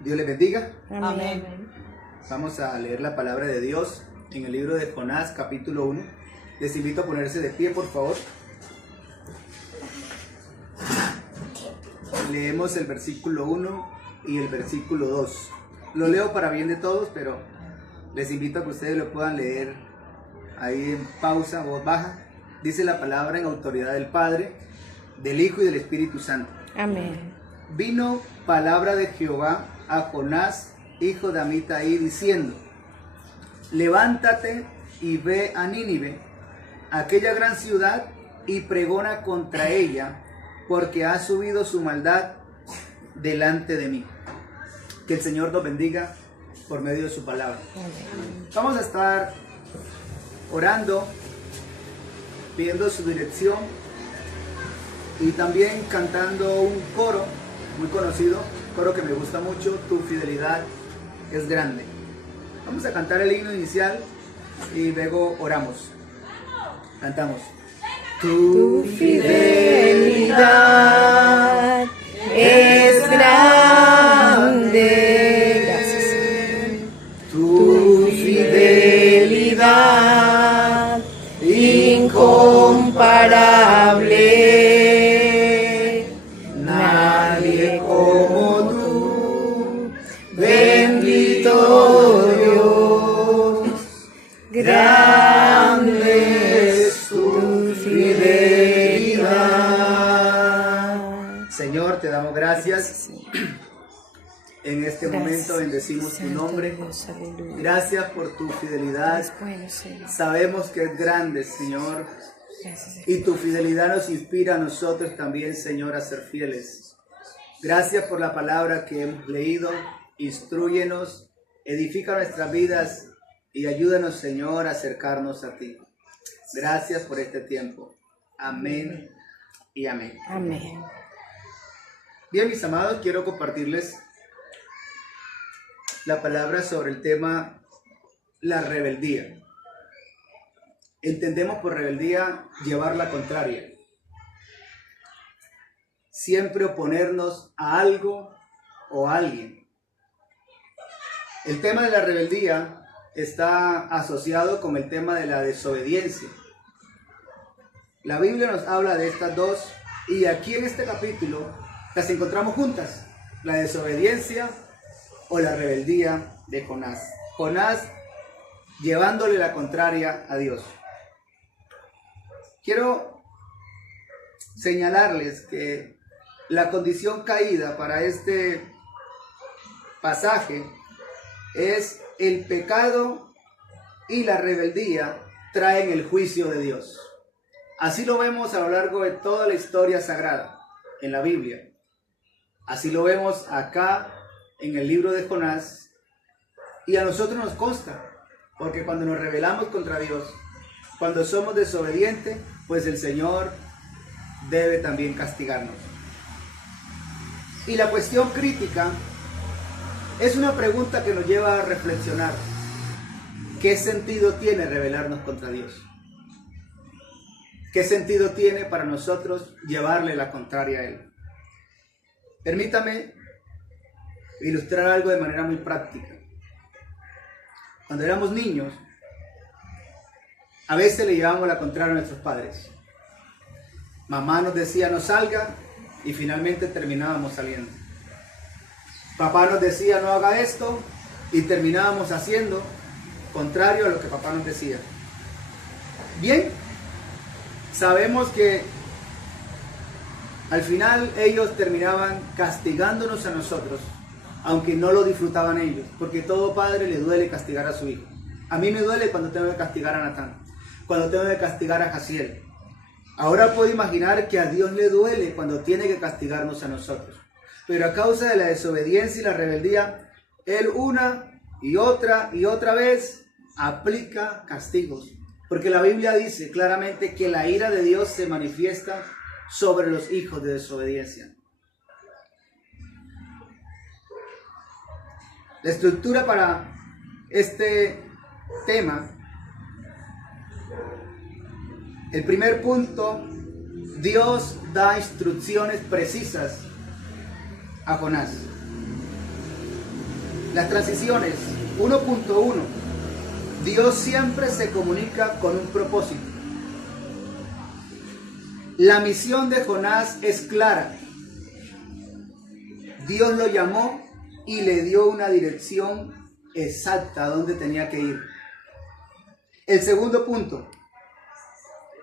Dios les bendiga. Amén. Vamos a leer la palabra de Dios en el libro de Jonás, capítulo 1. Les invito a ponerse de pie, por favor. Leemos el versículo 1 y el versículo 2. Lo leo para bien de todos, pero les invito a que ustedes lo puedan leer ahí en pausa, voz baja. Dice la palabra en autoridad del Padre, del Hijo y del Espíritu Santo. Amén. Vino palabra de Jehová a Jonás, hijo de Amitai, diciendo: levántate y ve a Nínive, aquella gran ciudad, y pregona contra ella, porque ha subido su maldad delante de mí. Que el Señor nos bendiga por medio de su palabra. Vamos a estar orando, pidiendo su dirección y también cantando un coro muy conocido, coro que me gusta mucho: tu fidelidad es grande. Vamos a cantar el himno inicial y luego oramos. Cantamos. Tu fidelidad es grande. Gracias. Tu fidelidad incomparable. Nadie como tú, bendito Dios. Grande es tu fidelidad. Señor, te damos gracias. En este momento bendecimos tu nombre. Gracias por tu fidelidad. Sabemos que es grande, Señor. Y tu fidelidad nos inspira a nosotros también, Señor, a ser fieles. Gracias por la palabra que hemos leído. Instrúyenos, edifica nuestras vidas y ayúdanos, Señor, a acercarnos a ti. Gracias por este tiempo. Amén y amén. Amén. Bien, mis amados, quiero compartirles la palabra sobre el tema la rebeldía. Entendemos por rebeldía llevar la contraria. Siempre oponernos a algo o a alguien. El tema de la rebeldía está asociado con el tema de la desobediencia. La Biblia nos habla de estas dos y aquí en este capítulo las encontramos juntas: la desobediencia o la rebeldía de Jonás. Jonás llevándole la contraria a Dios. Quiero señalarles que la condición caída para este pasaje es el pecado, y la rebeldía traen el juicio de Dios. Así lo vemos a lo largo de toda la historia sagrada en la Biblia. Así lo vemos acá en el libro de Jonás, y a nosotros nos consta, porque cuando nos rebelamos contra Dios, cuando somos desobedientes, pues el Señor debe también castigarnos. Y la cuestión crítica es una pregunta que nos lleva a reflexionar: ¿qué sentido tiene rebelarnos contra Dios? ¿Qué sentido tiene para nosotros llevarle la contraria a Él? Permítame ilustrar algo de manera muy práctica. Cuando éramos niños, a veces le llevábamos la contraria a nuestros padres. Mamá nos decía no salga y finalmente terminábamos saliendo. Papá nos decía no haga esto y terminábamos haciendo contrario a lo que papá nos decía. Bien, sabemos que al final ellos terminaban castigándonos a nosotros, aunque no lo disfrutaban ellos, porque todo padre le duele castigar a su hijo. A mí me duele cuando tengo que castigar a Natán, cuando tengo que castigar a Jaciel. Ahora puedo imaginar que a Dios le duele cuando tiene que castigarnos a nosotros. Pero a causa de la desobediencia y la rebeldía, Él una y otra vez aplica castigos. Porque la Biblia dice claramente que la ira de Dios se manifiesta sobre los hijos de desobediencia. La estructura para este tema: el primer punto, Dios da instrucciones precisas a Jonás. Las transiciones. 1.1. Dios siempre se comunica con un propósito. La misión de Jonás es clara. Dios lo llamó y le dio una dirección exacta a dónde tenía que ir. El segundo punto.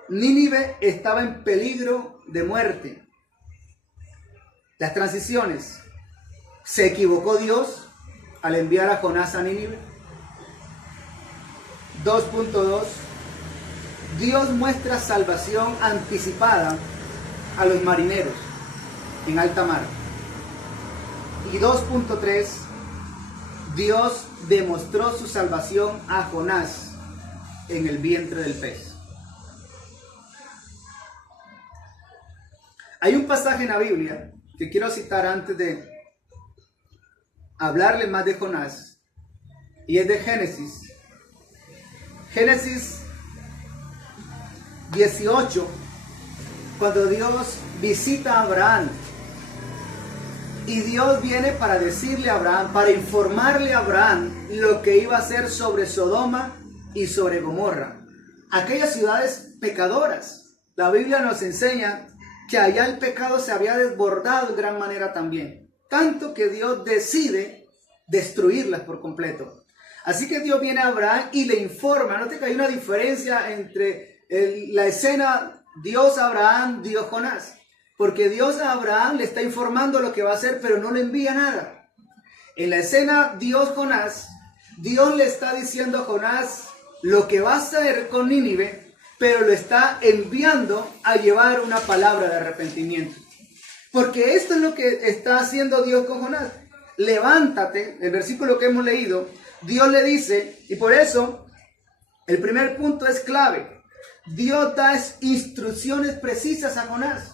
Nínive estaba en peligro de muerte. Las transiciones. ¿Se equivocó Dios al enviar a Jonás a Nínive? 2.2. Dios muestra salvación anticipada a los marineros en alta mar. Y 2.3. Dios demostró su salvación a Jonás en el vientre del pez. Hay un pasaje en la Biblia que quiero citar antes de hablarles más de Jonás, y es de Génesis. Génesis 18, cuando Dios visita a Abraham. Y Dios viene para decirle a Abraham, para informarle a Abraham lo que iba a hacer sobre Sodoma y sobre Gomorra. Aquellas ciudades pecadoras. La Biblia nos enseña que allá el pecado se había desbordado en gran manera también. Tanto que Dios decide destruirlas por completo. Así que Dios viene a Abraham y le informa. Note que hay una diferencia entre la escena Dios-Abraham, Dios-Jonás. Porque Dios a Abraham le está informando lo que va a hacer, pero no le envía nada. En la escena Dios-Jonás, Dios le está diciendo a Jonás lo que va a hacer con Nínive, pero lo está enviando a llevar una palabra de arrepentimiento. Porque esto es lo que está haciendo Dios con Jonás. Levántate, el versículo que hemos leído, Dios le dice, y por eso el primer punto es clave. Dios da instrucciones precisas a Jonás.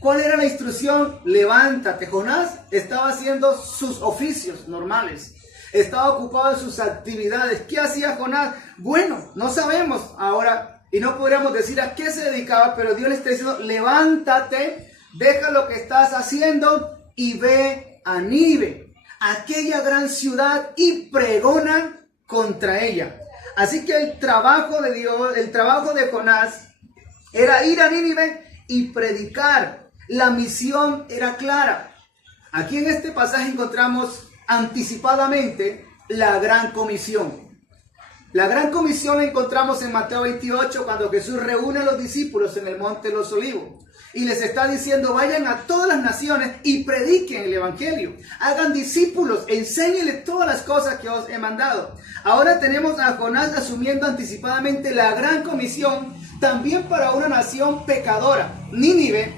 ¿Cuál era la instrucción? Levántate. Jonás estaba haciendo sus oficios normales. Estaba ocupado en sus actividades. ¿Qué hacía Jonás? Bueno, no sabemos ahora y no podríamos decir a qué se dedicaba, pero Dios le está diciendo, levántate, deja lo que estás haciendo y ve a Nínive, aquella gran ciudad, y pregona contra ella. Así que el trabajo de Dios, el trabajo de Jonás era ir a Nínive y predicar. La misión era clara. Aquí en este pasaje encontramos anticipadamente la gran comisión. La gran comisión la encontramos en Mateo 28, cuando Jesús reúne a los discípulos en el Monte de los Olivos y les está diciendo, vayan a todas las naciones y prediquen el evangelio. Hagan discípulos, enséñenles todas las cosas que os he mandado. Ahora tenemos a Jonás asumiendo anticipadamente la gran comisión también para una nación pecadora. Nínive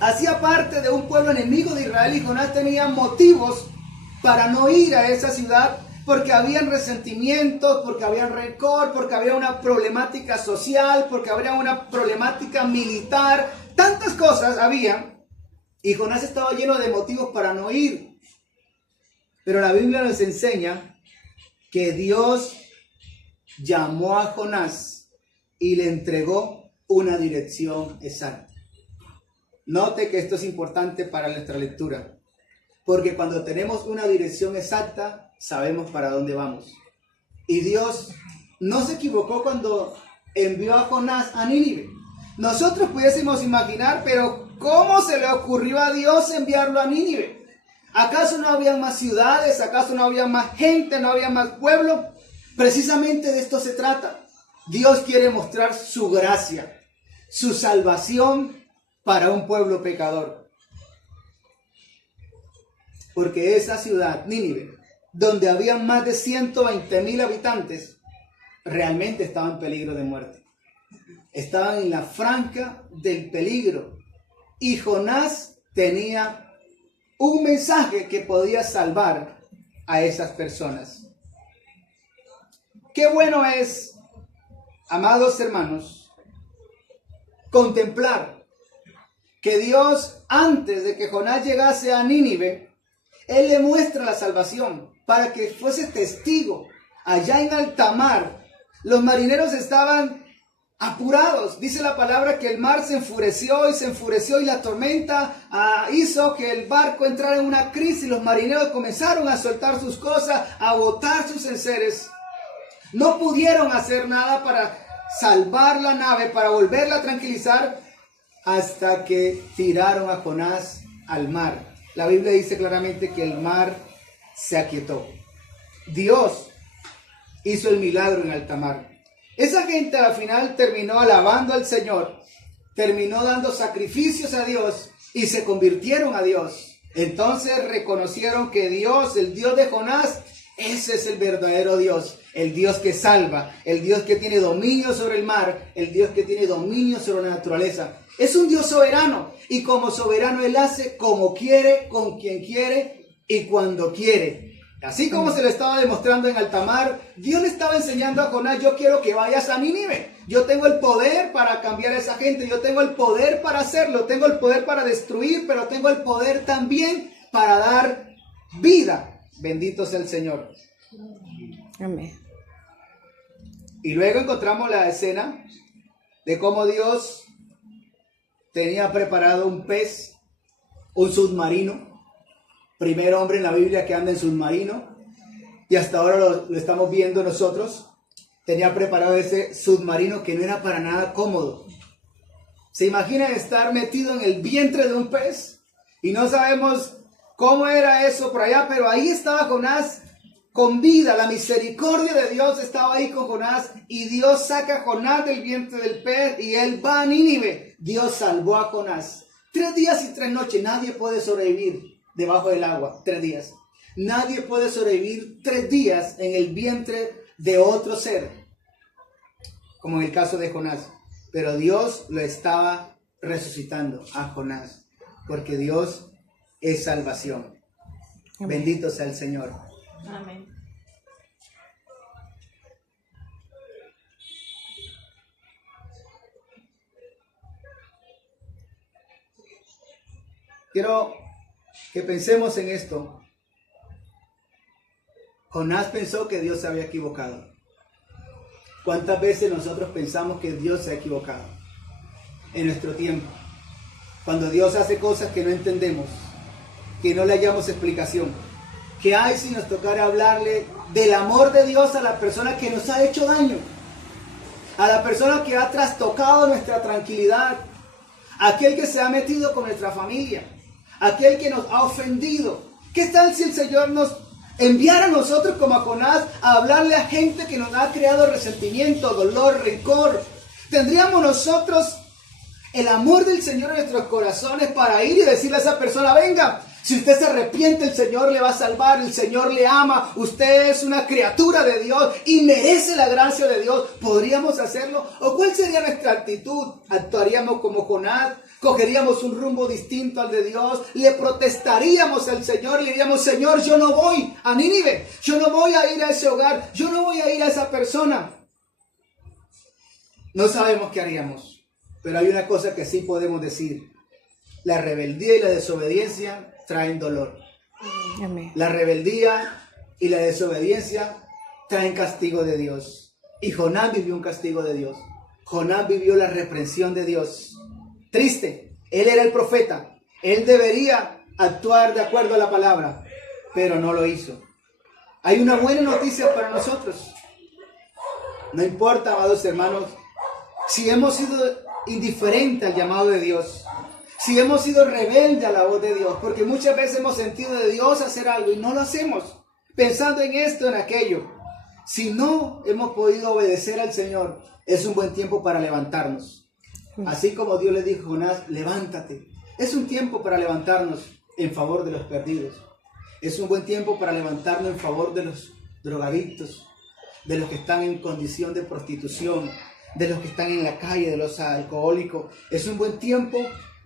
hacía parte de un pueblo enemigo de Israel y Jonás tenía motivos para no ir a esa ciudad, porque habían resentimientos, porque había rencor, porque había una problemática social, porque había una problemática militar, tantas cosas había, y Jonás estaba lleno de motivos para no ir. Pero la Biblia nos enseña que Dios llamó a Jonás y le entregó una dirección exacta. Note que esto es importante para nuestra lectura, porque cuando tenemos una dirección exacta, sabemos para dónde vamos. Y Dios no se equivocó cuando envió a Jonás a Nínive. Nosotros pudiésemos imaginar, pero ¿cómo se le ocurrió a Dios enviarlo a Nínive? ¿Acaso no había más ciudades? ¿Acaso no había más gente? ¿No había más pueblo? Precisamente de esto se trata. Dios quiere mostrar su gracia, su salvación para un pueblo pecador. Porque esa ciudad, Nínive, donde había más de 120,000 habitantes, realmente estaba en peligro de muerte. Estaban en la franja del peligro. Y Jonás tenía un mensaje que podía salvar a esas personas. Qué bueno es, amados hermanos, contemplar que Dios, antes de que Jonás llegase a Nínive, Él le muestra la salvación para que fuese testigo. Allá en alta mar, los marineros estaban apurados. Dice la palabra que el mar se enfureció y la tormenta hizo que el barco entrara en una crisis. Los marineros comenzaron a soltar sus cosas, a botar sus enseres. No pudieron hacer nada para salvar la nave, para volverla a tranquilizar, hasta que tiraron a Jonás al mar. La Biblia dice claramente que el mar se aquietó. Dios hizo el milagro en alta mar. Esa gente al final terminó alabando al Señor, terminó dando sacrificios a Dios y se convirtieron a Dios. Entonces reconocieron que Dios, el Dios de Jonás, ese es el verdadero Dios, el Dios que salva, el Dios que tiene dominio sobre el mar, el Dios que tiene dominio sobre la naturaleza. Es un Dios soberano y como soberano Él hace como quiere, con quien quiere y cuando quiere. Así como se lo estaba demostrando en alta mar, Dios le estaba enseñando a Jonás: yo quiero que vayas a Nínive. Yo tengo el poder para cambiar a esa gente, yo tengo el poder para hacerlo, tengo el poder para destruir, pero tengo el poder también para dar vida. Bendito sea el Señor. Amén. Y luego encontramos la escena de cómo Dios tenía preparado un pez, un submarino. Primer hombre en la Biblia que anda en submarino. Y hasta ahora lo estamos viendo nosotros. Tenía preparado ese submarino que no era para nada cómodo. ¿Se imaginan estar metido en el vientre de un pez? Y no sabemos cómo era eso por allá, pero ahí estaba Jonás con vida. La misericordia de Dios estaba ahí con Jonás. Y Dios saca a Jonás del vientre del pez y él va a Nínive. Dios salvó a Jonás. 3 días y 3 noches. Nadie puede sobrevivir debajo del agua, 3 días. Nadie puede sobrevivir 3 días en el vientre de otro ser, como en el caso de Jonás. Pero Dios lo estaba resucitando a Jonás, porque Dios es salvación. Amén. Bendito sea el Señor. Amén. Quiero que pensemos en esto. Jonás pensó que Dios se había equivocado. ¿Cuántas veces nosotros pensamos que Dios se ha equivocado en nuestro tiempo? Cuando Dios hace cosas que no entendemos, que no le hallamos explicación. ¿Qué hay si nos tocara hablarle del amor de Dios a la persona que nos ha hecho daño? A la persona que ha trastocado nuestra tranquilidad. Aquel que se ha metido con nuestra familia. Aquel que nos ha ofendido. ¿Qué tal si el Señor nos enviara a nosotros como a Jonás a hablarle a gente que nos ha creado resentimiento, dolor, rencor? ¿Tendríamos nosotros el amor del Señor en nuestros corazones para ir y decirle a esa persona: venga, si usted se arrepiente, el Señor le va a salvar, el Señor le ama, usted es una criatura de Dios y merece la gracia de Dios? ¿Podríamos hacerlo? ¿O cuál sería nuestra actitud? ¿Actuaríamos como Jonás? ¿Cogeríamos un rumbo distinto al de Dios? ¿Le protestaríamos al Señor? ¿Le diríamos: Señor, yo no voy a Nínive, yo no voy a ir a ese hogar, yo no voy a ir a esa persona? No sabemos qué haríamos, pero hay una cosa que sí podemos decir: la rebeldía y la desobediencia traen dolor. Amén. La rebeldía y la desobediencia traen castigo de Dios. Y Jonás vivió un castigo de Dios. Jonás vivió la reprensión de Dios. Triste, él era el profeta. Él debería actuar de acuerdo a la palabra, pero no lo hizo. Hay una buena noticia para nosotros. No importa, amados hermanos, si hemos sido indiferentes al llamado de Dios, si hemos sido rebeldes a la voz de Dios, porque muchas veces hemos sentido de Dios hacer algo y no lo hacemos, pensando en esto, en aquello. Si no hemos podido obedecer al Señor, es un buen tiempo para levantarnos. Así como Dios le dijo a Jonás: levántate. Es un tiempo para levantarnos en favor de los perdidos. Es un buen tiempo para levantarnos en favor de los drogadictos, de los que están en condición de prostitución, de los que están en la calle, de los alcohólicos. Es un buen tiempo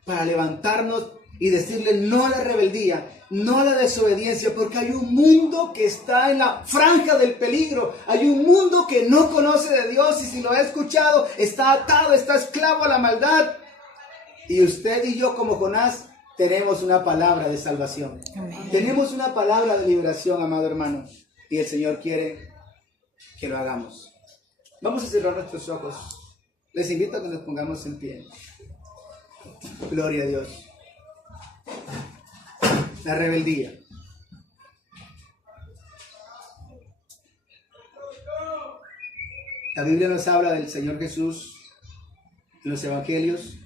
para levantarnos y decirle no a la rebeldía, no a la desobediencia, porque hay un mundo que está en la franja del peligro. Hay un mundo que no conoce de Dios y si lo ha escuchado está atado, está esclavo a la maldad. Y usted y yo, como Jonás, tenemos una palabra de salvación. Amén. Tenemos una palabra de liberación, amado hermano, y el Señor quiere que lo hagamos. Vamos a cerrar nuestros ojos. Les invito a que nos pongamos en pie. Gloria a Dios. La rebeldía. La Biblia nos habla del Señor Jesús en los evangelios.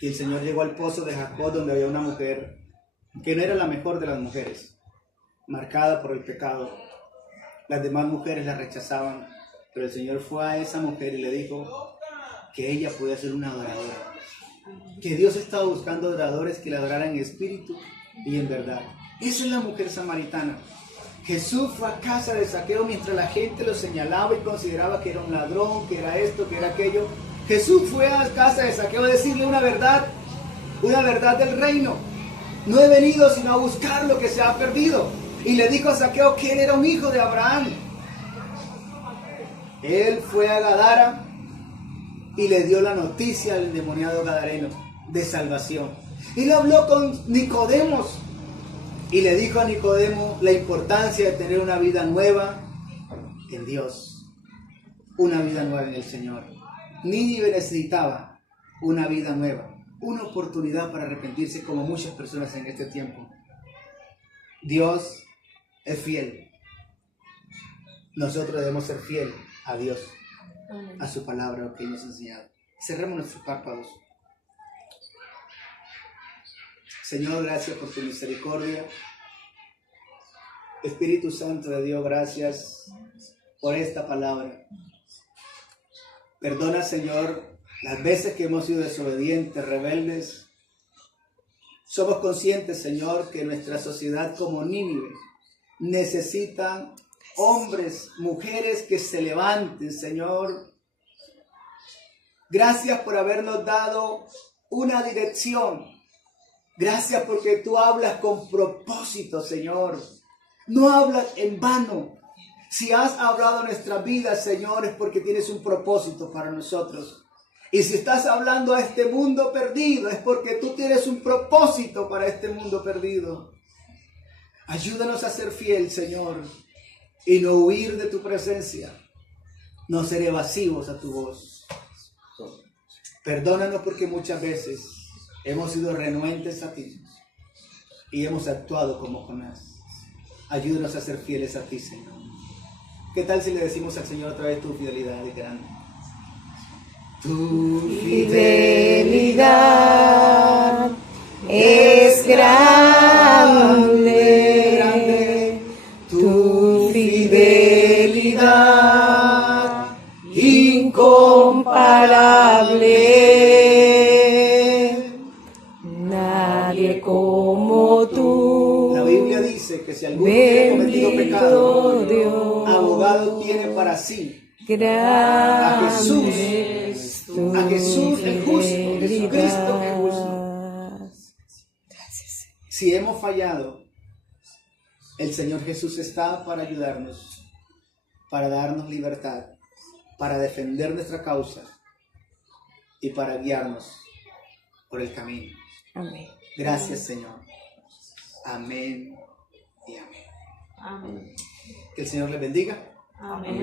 Y el Señor llegó al pozo de Jacob, donde había una mujer que no era la mejor de las mujeres, marcada por el pecado. Las demás mujeres la rechazaban, pero el Señor fue a esa mujer y le dijo que ella podía ser una adoradora, que Dios estaba buscando adoradores que le adoraran en espíritu y en verdad. Esa es la mujer samaritana. Jesús fue a casa de Zaqueo mientras la gente lo señalaba y consideraba que era un ladrón, que era esto, que era aquello. Jesús fue a casa de Zaqueo a decirle una verdad del reino. No he venido sino a buscar lo que se ha perdido. Y le dijo a Zaqueo que él era un hijo de Abraham. Él fue a Gadara y le dio la noticia al endemoniado gadareno de salvación. Él habló con Nicodemos y le dijo a Nicodemo la importancia de tener una vida nueva en Dios, una vida nueva en el Señor. Nínive necesitaba una vida nueva, una oportunidad para arrepentirse, como muchas personas en este tiempo. Dios es fiel. Nosotros debemos ser fieles a Dios, a su palabra, lo que nos ha enseñado. Cerremos nuestros párpados. Señor, gracias por tu misericordia. Espíritu Santo de Dios, gracias por esta palabra. Perdona, Señor, las veces que hemos sido desobedientes, rebeldes. Somos conscientes, Señor, que nuestra sociedad como Nínive necesita hombres, mujeres que se levanten, Señor. Gracias por habernos dado una dirección. Gracias porque tú hablas con propósito, Señor. No hablas en vano. Si has hablado en nuestras vidas, Señor, es porque tienes un propósito para nosotros. Y si estás hablando a este mundo perdido, es porque tú tienes un propósito para este mundo perdido. Ayúdanos a ser fiel, Señor, y no huir de tu presencia, no ser evasivos a tu voz. Perdónanos porque muchas veces hemos sido renuentes a ti y hemos actuado como Jonás. Ayúdanos a ser fieles a ti, Señor. ¿Qué tal si le decimos al Señor otra vez tu fidelidad es grande? Tu fidelidad es grande, tu fidelidad incomparable. Nadie como tú. La Biblia dice que si alguno tiene cometido pecado, Dios, abogado tiene para sí a Jesús el justo, Jesucristo el justo. Si hemos fallado, el Señor Jesús está para ayudarnos, para darnos libertad, para defender nuestra causa y para guiarnos por el camino. Amén. Gracias, Señor. Amén y amén. Amén. Que el Señor les bendiga. Amén.